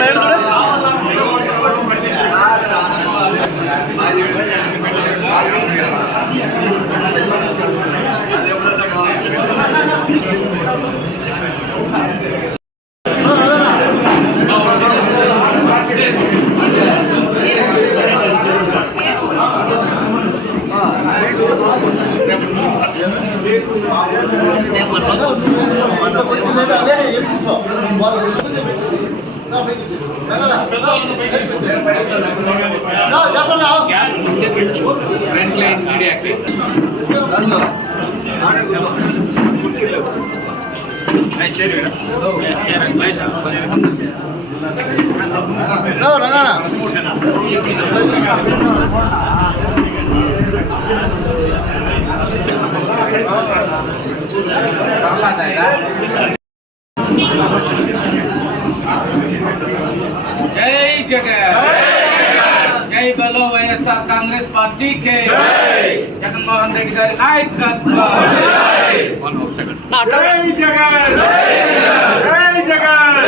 ಅಣ್ಣ ಹೇಳಿದ್ರೆ front line మీడియాకి జై జగన్ జై బలో వైఎస్ఆర్ కాంగ్రెస్ పార్టీకి జగన్మోహన్ రెడ్డి గారి నాయకత్వం జై జగన్ జై జగన్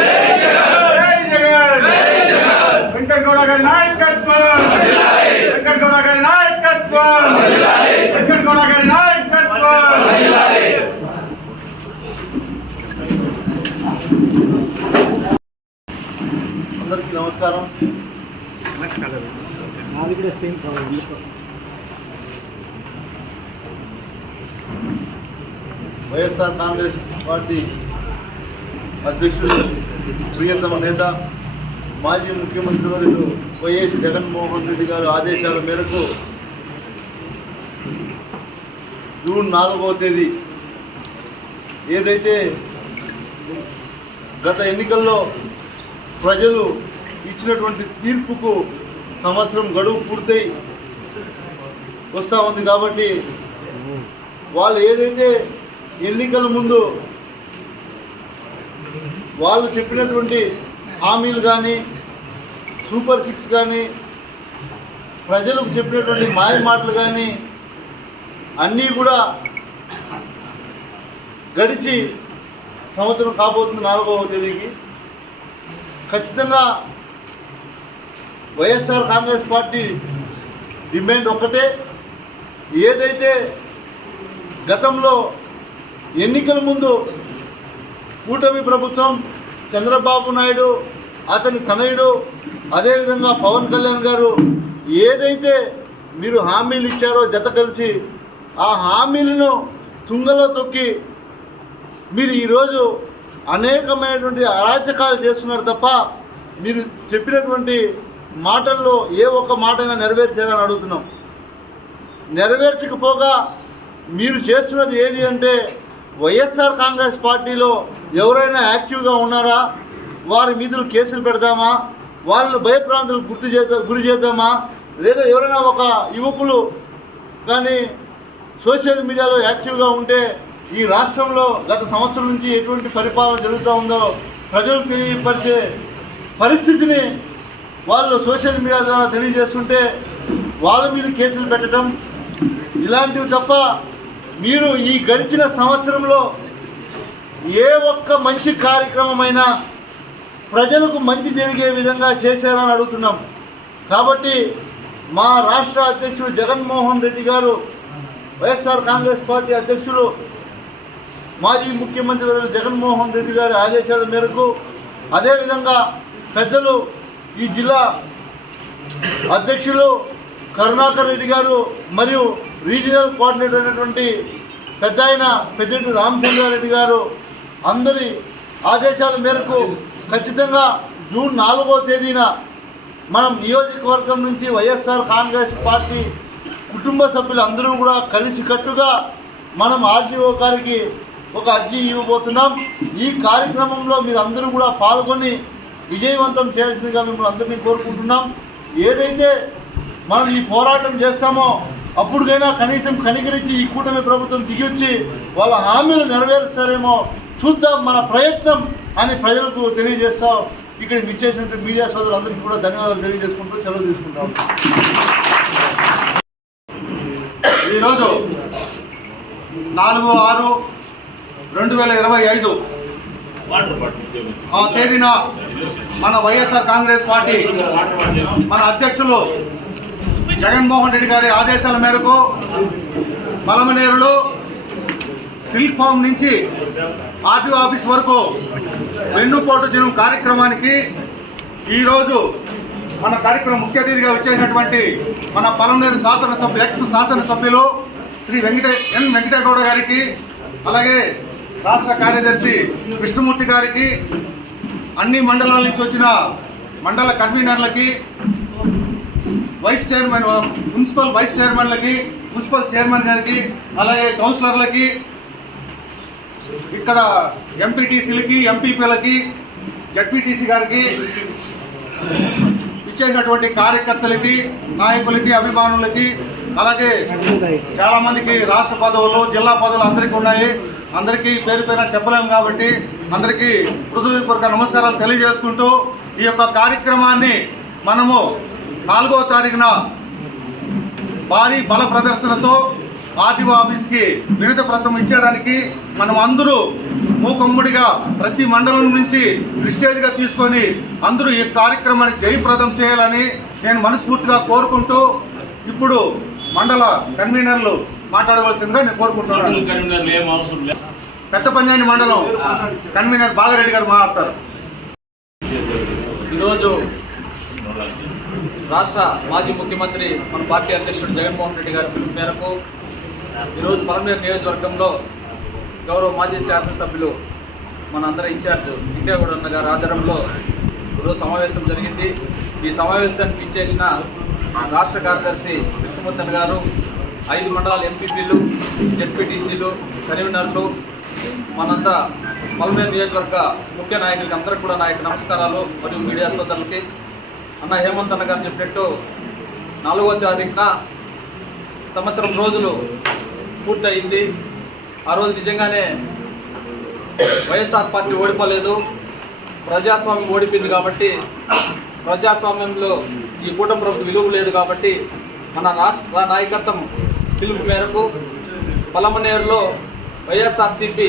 జై జగన్ వెంకటగౌడ గారి నాయకత్వం వెంకటగౌడ గారి నాయకత్వం వెంకటగౌడ గారి నాయకత్వం నమస్కారం. వైఎస్ఆర్ కాంగ్రెస్ పార్టీ అధ్యక్షుడు ప్రియతమ నేత మాజీ ముఖ్యమంత్రి వర్యులు వైఎస్ జగన్మోహన్ రెడ్డి గారి ఆదేశాల మేరకు జూన్ నాలుగవ తేదీ ఏదైతే గత ఎన్నికల్లో ప్రజలు ఇచ్చినటువంటి తీర్పుకు సంవత్సరం గడువు పూర్తయి వస్తూ ఉంది కాబట్టి వాళ్ళు ఏదైతే ఎన్నికల ముందు వాళ్ళు చెప్పినటువంటి హామీలు కానీ సూపర్ సిక్స్ కానీ ప్రజలకు చెప్పినటువంటి మాయ మాటలు కానీ అన్నీ కూడా గడిచి సంవత్సరం కాబోతుంది నాలుగవ తేదీకి. ఖచ్చితంగా వైఎస్ఆర్ కాంగ్రెస్ పార్టీ డిమాండ్ ఒక్కటే ఏదైతే గతంలో ఎన్నికల ముందు కూటమి ప్రభుత్వం చంద్రబాబు నాయుడు అతని తనయుడు అదేవిధంగా పవన్ కళ్యాణ్ గారు ఏదైతే మీరు హామీలు ఇచ్చారో జత కలిసి ఆ హామీలను తుంగలో తొక్కి మీరు ఈరోజు అనేకమైనటువంటి అరాచకాలు చేస్తున్నారు తప్ప మీరు చెప్పినటువంటి మాటల్లో ఏ ఒక్క మాటగా నెరవేర్చారని అడుగుతున్నాం. నెరవేర్చకపోగా మీరు చేస్తున్నది ఏది అంటే వైఎస్ఆర్ కాంగ్రెస్ పార్టీలో ఎవరైనా యాక్టివ్గా ఉన్నారా? వారి మీదులు కేసులు పెడదామా? వాళ్ళను భయప్రాంతులకు గుర్తు చేద్దా గురి చేద్దామా? లేదా ఎవరైనా ఒక యువకులు కానీ సోషల్ మీడియాలో యాక్టివ్గా ఉంటే ఈ రాష్ట్రంలో గత సంవత్సరం నుంచి ఎటువంటి పరిపాలన జరుగుతూ ఉందో ప్రజలకు తెలియపరిచే పరిస్థితిని వాళ్ళు సోషల్ మీడియా ద్వారా తెలియజేస్తుంటే వాళ్ళ మీద కేసులు పెట్టడం ఇలాంటివి తప్ప మీరు ఈ గడిచిన సంవత్సరంలో ఏ ఒక్క మంచి కార్యక్రమమైనా ప్రజలకు మంచి జరిగే విధంగా చేశారని అడుగుతున్నాం. కాబట్టి మా రాష్ట్ర అధ్యక్షుడు జగన్మోహన్ రెడ్డి గారు వైఎస్ఆర్ కాంగ్రెస్ పార్టీ అధ్యక్షులు మాజీ ముఖ్యమంత్రి జగన్మోహన్ రెడ్డి గారి ఆదేశాల మేరకు అదేవిధంగా పెద్దలు ఈ జిల్లా అధ్యక్షులు కరుణాకర్ రెడ్డి గారు మరియు రీజనల్ కోఆర్డినేటర్ అయినటువంటి పెద్ద ఆయన పెద్దిరెడ్డి రామచంద్రారెడ్డి గారు అందరి ఆదేశాల మేరకు ఖచ్చితంగా జూన్ నాలుగో తేదీన మనం నియోజకవర్గం నుంచి వైఎస్ఆర్ కాంగ్రెస్ పార్టీ కుటుంబ సభ్యులు అందరూ కూడా కలిసికట్టుగా మనం ఆర్టీఓ గారికి ఒక అర్జీ ఇవ్వబోతున్నాం. ఈ కార్యక్రమంలో మీరు అందరూ కూడా పాల్గొని విజయవంతం చేయాల్సిందిగా మిమ్మల్ని అందరినీ కోరుకుంటున్నాం. ఏదైతే మనం ఈ పోరాటం చేస్తామో అప్పుడుకైనా కనీసం కనికరించి ఈ కూటమి ప్రభుత్వం దిగొచ్చి వాళ్ళ హామీలు నెరవేరుస్తారేమో చూద్దాం మన ప్రయత్నం అని ప్రజలకు తెలియజేస్తాం. ఇక్కడ విచ్చేసినటువంటి మీడియా సోదరులందరికీ కూడా ధన్యవాదాలు తెలియజేసుకుంటూ సెలవు తీసుకుంటాం. ఈరోజు నాలుగు ఆరు రెండు వేల ఇరవై ఐదు తేదీన మన వైఎస్ఆర్ కాంగ్రెస్ పార్టీ మన అధ్యక్షులు జగన్మోహన్ రెడ్డి గారి ఆదేశాల మేరకు పలమనేరులో సిల్క్ ఫామ్ నుంచి ఆర్టీఓ ఆఫీస్ వరకు వెన్నుపోటు దినం కార్యక్రమానికి ఈరోజు మన కార్యక్రమం ముఖ్య అతిథిగా వచ్చేసినటువంటి మన పలమనేరు శాసనసభ్యు ఎక్స్ శాసనసభ్యులు శ్రీ వెంకటే ఎన్ వెంకటేగౌడ గారికి అలాగే రాష్ట్ర కార్యదర్శి విష్ణుమూర్తి గారికి అన్ని మండలాల నుంచి వచ్చిన మండల కన్వీనర్లకి వైస్ చైర్మన్ మున్సిపల్ వైస్ చైర్మన్లకి మున్సిపల్ చైర్మన్ గారికి అలాగే కౌన్సిలర్లకి ఇక్కడ ఎంపీటీసీలకి ఎంపీపీలకి జడ్పీటీసీ గారికి ఇచ్చేసినటువంటి కార్యకర్తలకి నాయకులకి అభిమానులకి అలాగే చాలామందికి రాష్ట్ర పదవులు జిల్లా పదవులు అందరికీ ఉన్నాయి. అందరికీ పేరు పేరున చెప్పలేము కాబట్టి అందరికీ హృదయపూర్వక నమస్కారాలు తెలియజేసుకుంటూ ఈ యొక్క కార్యక్రమాన్ని మనము నాలుగో తారీఖున భారీ బల ప్రదర్శనతో ఆర్టీఓ ఆఫీస్కి వినత పత్రం ఇచ్చేదానికి మనం అందరూ మూకమ్ముడిగా ప్రతి మండలం నుంచి ప్రిస్టేజ్గా తీసుకొని అందరూ ఈ కార్యక్రమాన్ని జయప్రదం చేయాలని నేను మనస్ఫూర్తిగా కోరుకుంటూ ఇప్పుడు మండల కన్వీనర్లు మాట్లాడవలసిందిగా నేను కోరుకుంటున్నాను. మండల కన్వీనర్లు ఏం అవసరం లేదు పెద్ద పంజాని మండలం కన్వీనర్ బాగారెడ్డి గారు మాట్లాడతారు. ఈరోజు రాష్ట్ర మాజీ ముఖ్యమంత్రి మన పార్టీ అధ్యక్షుడు జగన్మోహన్ రెడ్డి గారి పిలుపు మేరకు ఈరోజు పలమనేరు నియోజకవర్గంలో గౌరవ మాజీ శాసనసభ్యులు మన అందరి ఇన్ఛార్జ్ ఇండియాగూడ అన్న గారి ఆధ్వర్యంలో ఈరోజు సమావేశం జరిగింది. ఈ సమావేశానికి ఇచ్చేసిన రాష్ట్ర కార్యదర్శి కృష్ణమూర్తన్ గారు ఐదు మండలాల ఎంపీపీలు జెడ్పీటీసీలు కన్వీనర్లు మనంతా పల్మేరు నియోజకవర్గ ముఖ్య నాయకులకి అందరికీ కూడా నాయకు నమస్కారాలు మరియు మీడియా సోదరులకి. అన్న హేమంత్ అన్న గారు చెప్పినట్టు నాలుగవ తారీఖున సంవత్సరం రోజులు పూర్తయింది. ఆ రోజు నిజంగానే వైఎస్ఆర్ పార్టీ ఓడిపోలేదు. ప్రజాస్వామ్యం ఓడిపోయింది కాబట్టి ప్రజాస్వామ్యంలో ఈ కూటమి ప్రభుత్వం విలువ లేదు కాబట్టి మన రాష్ట్ర నాయకత్వం పిలుపు మేరకు పలమనేరులో వైఎస్ఆర్సీపీ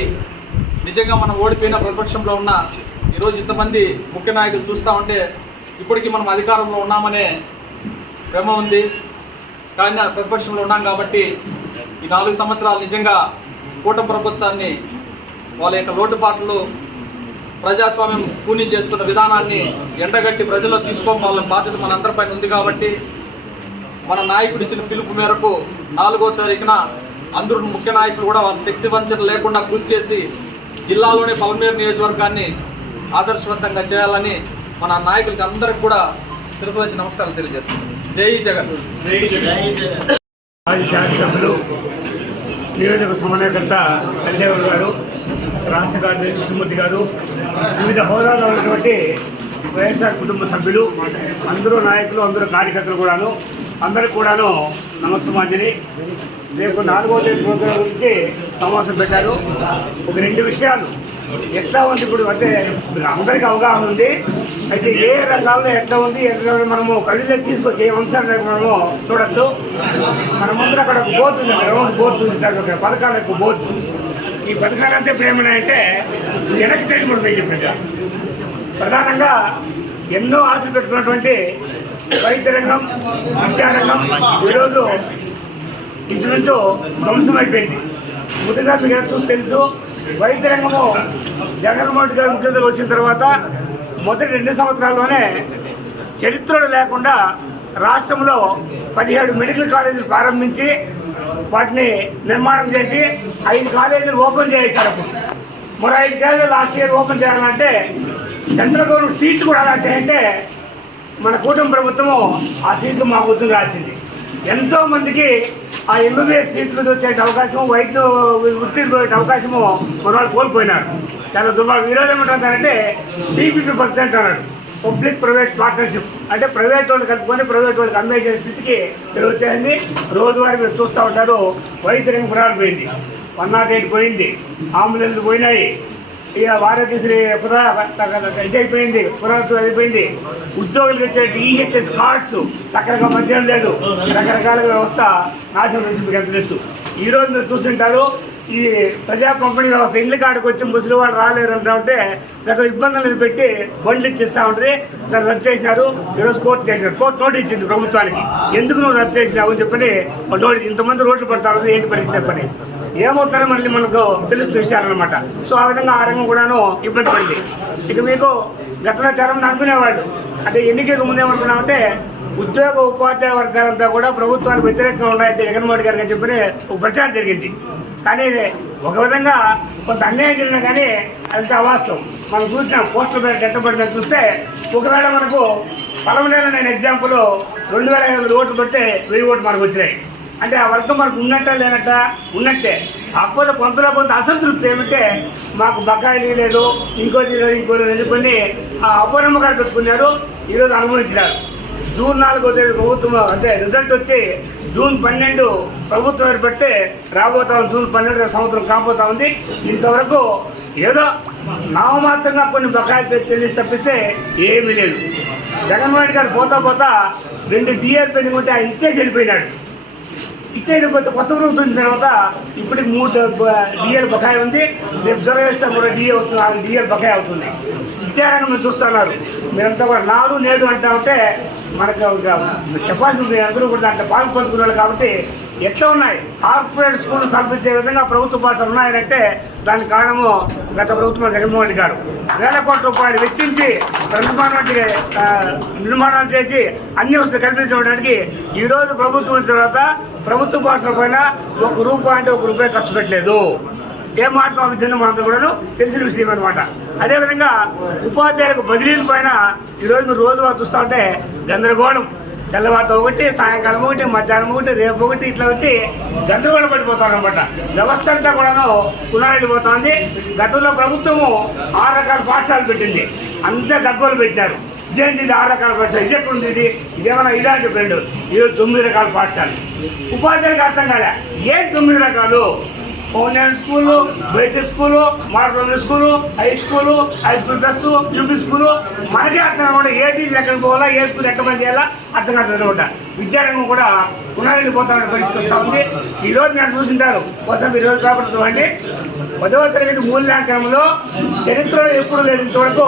నిజంగా మనం ఓడిపోయిన ప్రతిపక్షంలో ఉన్న ఈరోజు ఇంతమంది ముఖ్య నాయకులు చూస్తూ ఉంటే ఇప్పటికీ మనం అధికారంలో ఉన్నామనే భ్రమ ఉంది. కానీ ప్రతిపక్షంలో ఉన్నాం కాబట్టి ఈ నాలుగు సంవత్సరాలు నిజంగా కూటమి ప్రభుత్వాన్ని వాళ్ళ యొక్క లోటుపాట్లు ప్రజాస్వామ్యం కూని చేస్తున్న విధానాన్ని ఎండగట్టి ప్రజల్లో తీసుకోవాలని బాధ్యత మనందరిపైన ఉంది కాబట్టి మన నాయకుడు ఇచ్చిన పిలుపు మేరకు నాలుగో తారీఖున అందరూ ముఖ్య నాయకులు కూడా వాళ్ళ శక్తి వంచన లేకుండా కృషి చేసి జిల్లాలోని పలమేరు నియోజకవర్గాన్ని ఆదర్శవంతంగా చేయాలని మన నాయకులకి అందరికి కూడా శిరసు వచ్చి నమస్కారం తెలియజేస్తున్నాం. జై జగన్. శాసనసభ్యులు నియోజక సమన్వయకర్త సంజయ్ గారు రాష్ట్ర కార్యదర్శి కృష్ణమూర్తి గారు వివిధ హోదాలో ఉన్నటువంటి వైఎస్ఆర్ కుటుంబ సభ్యులు అందరూ నాయకులు అందరూ కార్యకర్తలు కూడాను. అందరికి కూడాను నమస్సమాంజలి. రేపు నాలుగో తేదీ ప్రోగ్రాం గురించి సమావేశం పెట్టారు. ఒక రెండు విషయాలు. ఎట్లా ఉంది ఇప్పుడు? అంటే అందరికీ అవగాహన ఉంది. అయితే ఏ రంగాల్లో ఎట్లా ఉంది? ఎట్లా మనము కళ్ళు తీసుకొచ్చి ఏ అంశాలు మనము చూడొచ్చు. మన ముందర అక్కడ ఒక బోర్డు ఉంది. గ్రౌండ్ బోర్డు చూసినాక పథకాల యొక్క బోర్డు. ఈ పథకాలు అంతా ఇప్పుడు ఏమన్నాయంటే వెనక్కి తిరిగి పడుతుంది చెప్పినట్టుగా ప్రధానంగా ఎన్నో ఆశలు పెట్టుకున్నటువంటి వైద్య రంగం విద్యారంగం ఈరోజు ఇంచుమించు నుంచో అయిపోయింది ముందుగా మీకు ఎంత తెలుసు వైద్య రంగము జగన్మోహన్ రెడ్డి గారు ముఖ్యమంత్రి వచ్చిన తర్వాత మొదటి రెండు సంవత్సరాల్లోనే చరిత్రలు లేకుండా రాష్ట్రంలో పదిహేడు మెడికల్ కాలేజీలు ప్రారంభించి వాటిని నిర్మాణం చేసి ఐదు కాలేజీలు ఓపెన్ చేశారు అప్పుడు. మరో ఐదు కాలేజీలు లాస్ట్ ఇయర్ ఓపెన్ చేయాలంటే సెంట్రల్ గవర్నమెంట్ సీట్లు కూడా అలాంటి అంటే మన కూటమి ప్రభుత్వము ఆ సీట్లు మా వద్దు రాసింది. ఎంతో మందికి ఆ ఎంబీబీఎస్ సీట్లు వచ్చే అవకాశం వైద్య వృత్తికి పోయే అవకాశము మన వాళ్ళు కోల్పోయినారు. చాలా దుర్భాగ్యం. ఈరోజు ఏమంటారంటే టీపీపీ భక్తి అంటున్నాడు పబ్లిక్ ప్రైవేట్ పార్ట్నర్షిప్ అంటే ప్రైవేట్ వాళ్ళు కలుపుకొని ప్రైవేట్ వాళ్ళకి అమ్మేసే స్థితికి మీరు వచ్చేసింది. రోజువారీ మీరు చూస్తూ ఉంటారు. వైద్య రంగం ప్రారంభమైంది. వన్ నాట్ ఎయిట్ పోయింది. అంబులెన్స్లు పోయినాయి. ఇక ఆరోగ్యశ్రీ పురా ఇది అయిపోయింది పురాతన అయిపోయింది. ఉద్యోగులకు వచ్చే ఈహెచ్ఎస్ కార్డ్స్ చక్కగా మధ్యాహ్నం లేదు. రకరకాల వ్యవస్థ నాశనం నుంచి మీకు ఎంత తెలుసు. ఈ మీరు చూస్తుంటారు ఈ ప్రజా పంపిణీ వ్యవస్థ ఇండ్ల కాడికి వచ్చి ముసలి వాళ్ళు రాలేరు అంటా ఉంటే గత ఇబ్బందులను పెట్టి బండ్లు ఇచ్చేస్తా ఉంటుంది దాన్ని రద్దు చేసినారు. ఈరోజు కోర్టుకి వేసినారు కోర్టు నోటీస్ ఇచ్చింది ప్రభుత్వానికి. ఎందుకు నువ్వు రద్దు చేసినావు అని చెప్పని నోటీస్. ఇంతమంది రోడ్లు పడతా ఉంది. ఏంటి పరిస్థితి చెప్పని ఏమవుతారో మళ్ళీ మనకు తెలుస్తూ విషయాలన్నమాట సో ఆ విధంగా ఆ రంగం కూడాను ఇబ్బంది పడింది. ఇక మీకు గతంలో చాలా అనుకునేవాళ్ళు. అంటే ఎన్నికలకు ముందు ఏమనుకున్నామంటే ఉద్యోగ ఉపాధ్యాయ వర్గాలంతా కూడా ప్రభుత్వానికి వ్యతిరేకంగా ఉన్నాయంటే జగన్మోహన్ గారు గారికి చెప్పని ఒక ప్రచారం జరిగింది. కానీ ఒక విధంగా కొంత అన్యాయం జరిగినా కానీ అది అవాస్తవం. మనం చూసినాం పోస్టుల మీద ఎట్టబడిందని చూస్తే ఒకవేళ మనకు పలమనేల నేను ఎగ్జాంపుల్ రెండు వేల ఐదు వందల ఓట్లు పడితే వెయ్యి ఓట్లు మనకు వచ్చినాయి. అంటే ఆ వర్గం మనకు ఉన్నట్ట లేనట్ట? ఉన్నట్టే. కాకపోతే కొంతలో కొంత అసంతృప్తి ఏమంటే మాకు బకాయిలు లేదు ఇంకోది లేదు ఇంకోటి లేదు కొన్ని ఆ అపనమ్మకాలు పెట్టుకున్నారు ఈరోజు అనుభవించినారు జూన్ నాలుగో తేదీ ప్రభుత్వం అంటే రిజల్ట్ వచ్చి జూన్ పన్నెండు ప్రభుత్వం ఏర్పడితే రాబోతా ఉంది. జూన్ పన్నెండు సంవత్సరం కాబోతా ఉంది. ఇంతవరకు ఏదో నామమాత్రంగా కొన్ని బకాయిలు చెల్లిసి తప్పిస్తే ఏమీ లేదు. జగన్మోహన్ గారు పోతా పోతా రెండు డిఆర్ పెండింగ్ ఉంటే ఆయన ఇచ్చే వెళ్ళిపోయినాడు. ఇచ్చేది కొత్త కొత్త ప్రభుత్వం తర్వాత ఇప్పటికి మూడు డిఎల్ బకాయి ఉంది. రేపు జ్వరం కూడా డిఏ వస్తుంది. ఆ డిఎల్ బకాయి అవుతుంది. ఇచ్చారని మేము చూస్తున్నారు. మీరంతా కూడా నాడు నేడు అంటా ఉంటే మనకు ఒక చెప్పాల్సింది అందరూ కూడా దాంట్లో పాలు పంచుకున్నారు కాబట్టి ఎట్లా ఉన్నాయి? కార్పొరేట్ స్కూల్ స్థాపించే విధంగా ప్రభుత్వ పాఠశాలు ఉన్నాయంటే దానికి కారణము గత ప్రభుత్వం జగన్మోహన్ రెడ్డి గారు. వేల కోట్ల రూపాయలు వెచ్చించి నిర్మాణానికి నిర్మాణాలు చేసి అన్ని వస్తువులు కల్పించడానికి ఈ రోజు ప్రభుత్వం తర్వాత ప్రభుత్వ పాఠశాల పైన ఒక రూపాయి అంటే ఒక రూపాయి ఖర్చు పెట్టలేదు. ఏ మాట విద్యను మనంతా కూడా తెలిసిన విషయం అనమాట అదేవిధంగా ఉపాధ్యాయులకు బదిలీల పైన ఈరోజు మీరు రోజు చూస్తూ ఉంటే గందరగోళం. తెల్లవారితో ఒకటి సాయంకాలం ఒకటి మధ్యాహ్నం ఒకటి రేపు ఒకటి ఇట్లా ఒకటి గందరగోళం పడిపోతారు అనమాట వ్యవస్థ అంతా కూడాను పునరెళ్ళిపోతుంది గతంలో ప్రభుత్వము ఆరు రకాల పాఠశాలలు పెట్టింది. అంతా గగ్గోలు పెట్టారు ఇదేంటి ఇది ఆరు రకాల పాఠశాల? ఇది ఎక్కడ ఉంది ఇది? ఇదేమన్నా ఇదా అని చెప్పండు. ఈరోజు తొమ్మిది రకాల పాఠశాలలు. ఉపాధ్యాయులకు అర్థం కాలే. ఏ తొమ్మిది రకాలు? Online school basic school model school high school high school plus UP school మనకే అర్థం అనమాట ఏ టీచర్ ఎక్కడికి పోవాలా ఏ స్కూల్ ఎక్కడ పని చేయాలా అర్థం కాదు అనమాట విద్యారంగం కూడా పునరెళ్ళిపోతామనే పరిస్థితి వస్తూ ఉంది ఈరోజు నేను చూసింటారు. కోసం ఈ రోజు పేపర్ పదవ తరగతి మూల్యాంకనంలో చరిత్రలో ఎప్పుడు లేని వరకు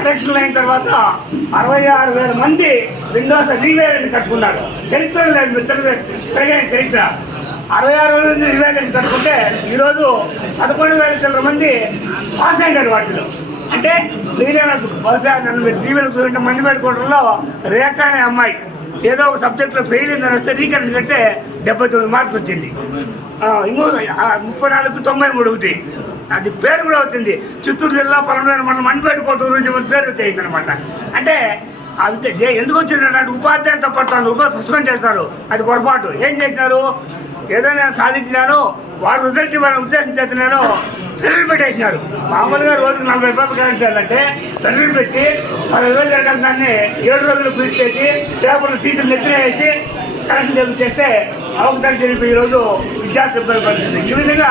ఎలక్షన్ అయిన తర్వాత అరవై ఆరు వేల మంది రెండోసారి రీవేరెంట్ కట్టుకున్నారు. చరిత్రలో లేదు చరిత్ర. అరవై ఆరు వేల మంది రివాల్యూషన్ కట్టుకుంటే ఈరోజు పదకొండు వేల చిల్లర మంది పాస్ అయినారు వాటిలో. అంటే మిగిలిన బహుశా నన్ను మీరు టీవీలో చూడండి మంది పెట్టుకోవడంలో రేఖ అనే అమ్మాయి ఏదో ఒక సబ్జెక్ట్లో ఫెయిల్ అయిందని వస్తే రీకరెక్షన్ కట్టే డెబ్బై తొమ్మిది మార్కులు వచ్చింది. ఇంకో ముప్పై నాలుగు తొంభై మూడు అవుతాయి. అది పేరు కూడా వచ్చింది. చిత్తూరు జిల్లా పలమనేరు మనం మండిపేట కోట నుంచి పేరు వచ్చేయింది అనమాట అంటే అవి ఎందుకు వచ్చింది అంటే ఉపాధ్యాయులు తప్పడతాను ఉప సస్పెండ్ చేస్తారు. అది పొరపాటు. ఏం చేసినారు? ఏదో నేను సాధించినాను వాడు రిజల్ట్ ఇవ్వాలని ఉద్దేశం చేత నేను పెట్టేసినారు. మామూలుగా రోజుకు నలభై రూపాయలు కరెంట్ చేయాలంటే టెండర్ పెట్టి పది రోజులు జరగాలి దాన్ని. ఏడు రోజులు పూర్తి చేసి పేపర్లు టీచర్లు ఎత్తున వేసి కరెక్షన్ చేస్తే అవకతలు జరిపి ఈరోజు విద్యార్థి ఇబ్బంది పడుతుంది. ఈ విధంగా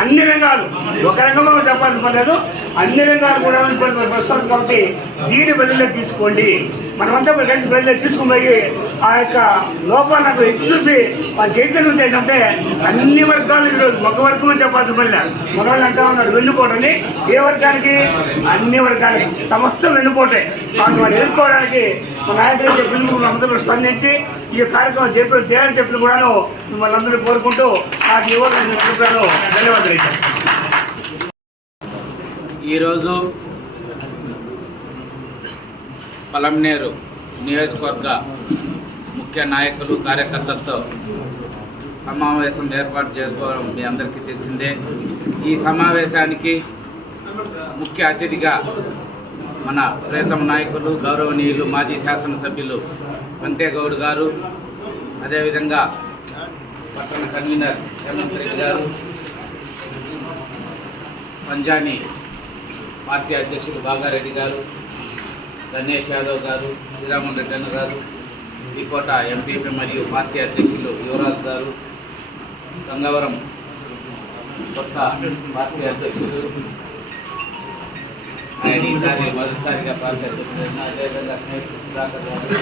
అన్ని రంగాలు ఒక రంగంలో చెప్పాల్సిన పర్లేదు అన్ని రంగాలు కూడా ఇబ్బంది పడుతుంది కాబట్టి దీని బదిలీ తీసుకోండి. మనమంతా కూడా కలిసి బదిలీ తీసుకుని పోయి ఆ యొక్క లోపాలకు ఎత్తి చూపి మన చైతన్యం చేసినట్టే అన్ని వర్గాలు ఈరోజు ఒక వర్గం అని చెప్పాల్సిన పని లేదు. మగవాళ్ళు అంటా ఉన్నారు వెన్నుపోటని. ఏ వర్గానికి? అన్ని వర్గాలకి. సమస్తం వెళ్ళిపోతాయి వాళ్ళు వాళ్ళు ఎదుర్కోవడానికి మన నాయకులు చెప్పిన అందరూ స్పందించి ఈ కార్యక్రమం చేపలు చేయాలని చెప్పిన కూడాను మిమ్మల్ని అందరూ కోరుకుంటూ నాకు ఇవ్వాలని చెప్పాను ధన్యవాదాలు ఈరోజు పలంనేరు నియోజకవర్గ ముఖ్య నాయకులు కార్యకర్తలతో సమావేశం ఏర్పాటు చేసుకోవడం మీ అందరికీ తెలిసిందే. ఈ సమావేశానికి ముఖ్య అతిథిగా మన ప్రేతమ నాయకులు గౌరవనీయులు మాజీ శాసనసభ్యులు వెంకటేగౌడ్ గారు అదేవిధంగా పట్టణ కన్వీనర్ హేమంత్ రెడ్డి గారు పంజాని పార్టీ అధ్యక్షులు బాగారెడ్డి గారు గణేష్ యాదవ్ గారు శ్రీరామన్ రెడ్డి అన్న గారు వికోట ఎంపీపీ మరియు పార్టీ అధ్యక్షులు యువరాజ్ గారు గంగవరం కొత్త పార్టీ అధ్యక్షులు ఆయన ఈసారి మొదటిసారిగా పార్టీ అదేవిధంగా స్నేహితులు సుధాకర్ గారు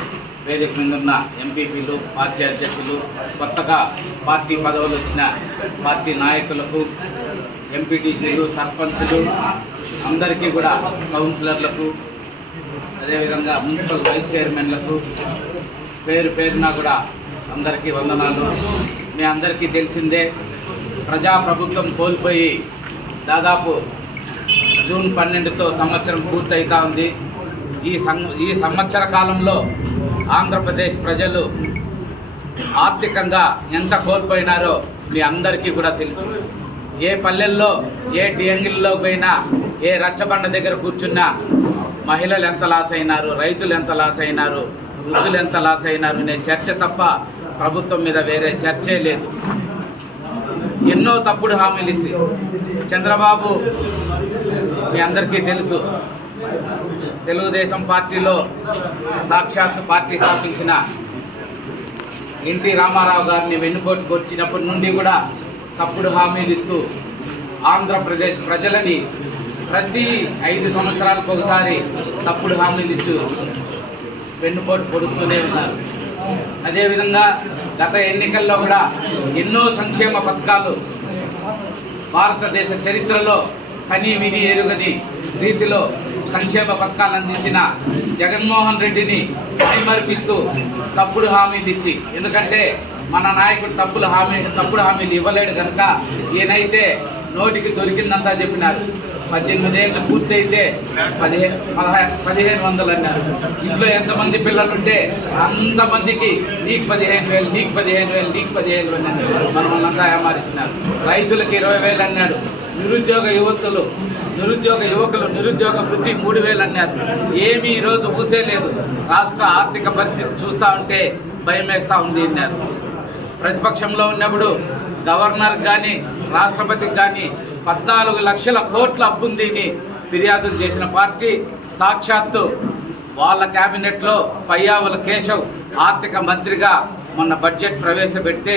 వేదిక మీద ఉన్న ఎంపీపీలు పార్టీ అధ్యక్షులు కొత్తగా పార్టీ పదవులు వచ్చిన పార్టీ నాయకులకు ఎంపీటీసీలు సర్పంచులు అందరికీ కూడా కౌన్సిలర్లకు అదేవిధంగా మున్సిపల్ వైస్ చైర్మన్లకు పేరు పేరున కూడా అందరికీ వందనాలు. మీ అందరికీ తెలిసిందే ప్రజాప్రభుత్వం కోల్పోయి దాదాపు జూన్ పన్నెండుతో సంవత్సరం పూర్తయితా ఉంది. ఈ సం ఈ సంవత్సర కాలంలో ఆంధ్రప్రదేశ్ ప్రజలు ఆర్థికంగా ఎంత కోల్పోయినారో మీ అందరికీ కూడా తెలుసు. ఏ పల్లెల్లో ఏ టియంగిల్లో పోయినా ఏ రచ్చబండ దగ్గర కూర్చున్నా మహిళలు ఎంత లాస్ అయినారు రైతులు ఎంత లాస్ అయినారు వృద్ధులు ఎంత లాస్ అయినారు అనే చర్చ తప్ప ప్రభుత్వం మీద వేరే చర్చే లేదు. ఎన్నో తప్పుడు హామీలు ఇచ్చి. చంద్రబాబు మీ అందరికీ తెలుసు. తెలుగుదేశం పార్టీలో సాక్షాత్ పార్టీ స్థాపించిన ఎన్టీ రామారావు గారిని వెన్నుపోటుకు వచ్చినప్పటి నుండి కూడా తప్పుడు హామీలు ఇస్తూ ఆంధ్రప్రదేశ్ ప్రజలని ప్రతి ఐదు సంవత్సరాలకు ఒకసారి తప్పుడు హామీలు ఇచ్చు వెన్నుపోటు పొడుస్తూనే ఉన్నారు. అదేవిధంగా గత ఎన్నికల్లో కూడా ఎన్నో సంక్షేమ పథకాలు భారతదేశ చరిత్రలో కని విని ఎరుగని రీతిలో సంక్షేమ పథకాలు అందించిన జగన్మోహన్ రెడ్డిని మైమర్పిస్తూ తప్పుడు హామీలు ఇచ్చి ఎందుకంటే మన నాయకుడు తప్పులు హామీ తప్పుడు హామీలు ఇవ్వలేడు కనుక ఈయనైతే నోటికి దొరికిందంతా చెప్పినారు. పద్దెనిమిది ఏళ్ళు పూర్తయితే పదిహేను పదహా- పదిహేను వందలు అన్నారు. ఇంట్లో ఎంతమంది పిల్లలు ఉంటే అంతమందికి నీకు పదిహేను వేలు నీకు పదిహేను వేలు నీకు పదిహేను వేలు అన్నారు. మనం అంతా ఏమారిచ్చినారు. రైతులకు ఇరవై వేలు అన్నాడు నిరుద్యోగ యువతులు నిరుద్యోగ యువకులు నిరుద్యోగ వృత్తి మూడు వేలు అన్నారు. ఏమీ ఈరోజు ఊసే లేదు. రాష్ట్ర ఆర్థిక పరిస్థితి చూస్తూ ఉంటే భయం వేస్తూ ఉంది అన్నారు. ప్రతిపక్షంలో ఉన్నప్పుడు గవర్నర్ కానీ రాష్ట్రపతికి కానీ పద్నాలుగు లక్షల కోట్ల అప్పుందిని ఫిర్యాదులు చేసిన పార్టీ సాక్షాత్తు వాళ్ళ క్యాబినెట్లో పయ్యావుల కేశవ్ ఆర్థిక మంత్రిగా మొన్న బడ్జెట్ ప్రవేశపెడితే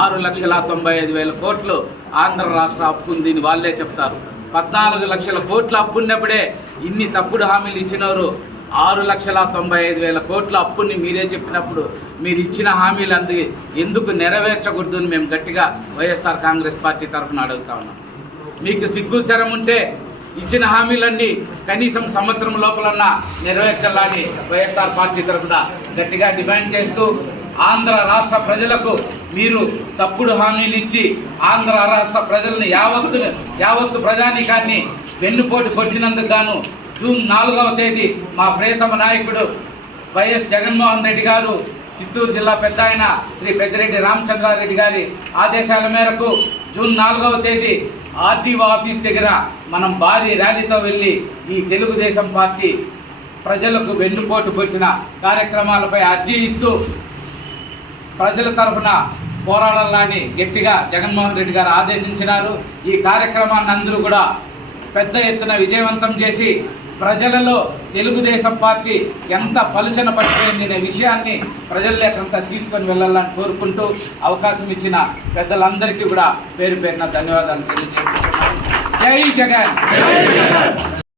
ఆరు లక్షల తొంభై ఐదు వేల కోట్లు ఆంధ్ర రాష్ట్ర అప్పుంది వాళ్ళే చెప్తారు. పద్నాలుగు లక్షల కోట్ల అప్పు ఉన్నప్పుడే ఇన్ని తప్పుడు హామీలు ఇచ్చినారు ఆరు లక్షల తొంభై ఐదు వేల కోట్ల అప్పుని మీరే చెప్పినప్పుడు మీరు ఇచ్చిన హామీలు అంది ఎందుకు నెరవేర్చకూడదు అని మేము గట్టిగా వైఎస్ఆర్ కాంగ్రెస్ పార్టీ తరఫున అడుగుతా ఉన్నాం. మీకు సిగ్గు శరం ఉంటే ఇచ్చిన హామీలన్నీ కనీసం సంవత్సరం లోపలన్నా నెరవేర్చాలని వైఎస్ఆర్ పార్టీ తరఫున గట్టిగా డిమాండ్ చేస్తూ ఆంధ్ర రాష్ట్ర ప్రజలకు మీరు తప్పుడు హామీలు ఇచ్చి ఆంధ్ర రాష్ట్ర ప్రజల్ని యావత్తు యావత్తు ప్రజానీకాన్ని వెన్నుపోటు పొడిచినందుకు గాను జూన్ నాలుగవ తేదీ మా ప్రియతమ నాయకుడు వైఎస్ జగన్మోహన్ రెడ్డి గారు చిత్తూరు జిల్లా పెద్ద ఆయన శ్రీ పెద్దిరెడ్డి రామచంద్రారెడ్డి గారి ఆదేశాల మేరకు జూన్ నాలుగవ తేదీ ఆర్టీఓ ఆఫీస్ దగ్గర మనం భారీ ర్యాలీతో వెళ్ళి ఈ తెలుగుదేశం పార్టీ ప్రజలకు వెన్నుపోటు పొడిచిన కార్యక్రమాలపై అర్జీ ఇస్తూ ప్రజల తరఫున పోరాడాలని గట్టిగా జగన్మోహన్ రెడ్డి గారు ఆదేశించినారు. ఈ కార్యక్రమాన్ని అందరూ కూడా పెద్ద ఎత్తున విజయవంతం చేసి ప్రజలలో తెలుగుదేశం పార్టీ ఎంత పలుచన పడిపోయింది అనే విషయాన్ని ప్రజల్లోకంతా తీసుకొని వెళ్ళాలని కోరుకుంటూ అవకాశం ఇచ్చిన పెద్దలందరికీ కూడా పేరు పేరున ధన్యవాదాలు తెలియజేస్తున్నాను. జై జగన్!